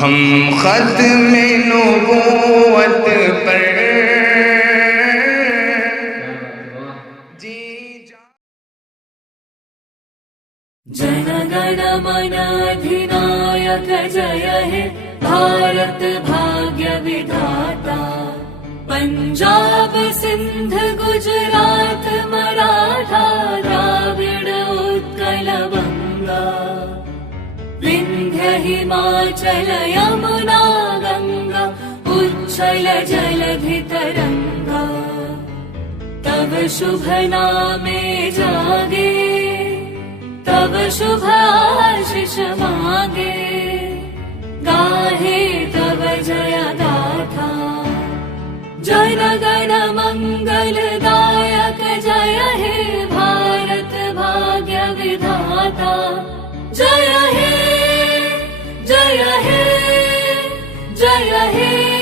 हम ख़त्म नबूवत पर जी जन गण मन अधिनायक जय हे भारत भाग्य विधाता। पंजाब सिंध गुजरात मराठा द्राविड़ उत्कल बंगा। विंध्य हिमाचल यमुना गंगा उच्छल जलधि तरंगा। तव शुभ नामे जागे तव शुभ आशीष मागे। गाहे तव जय गाथा जन गण मंगलदायक जय हे भारत भाग्य विधाता। जय हे जय हे जय हे।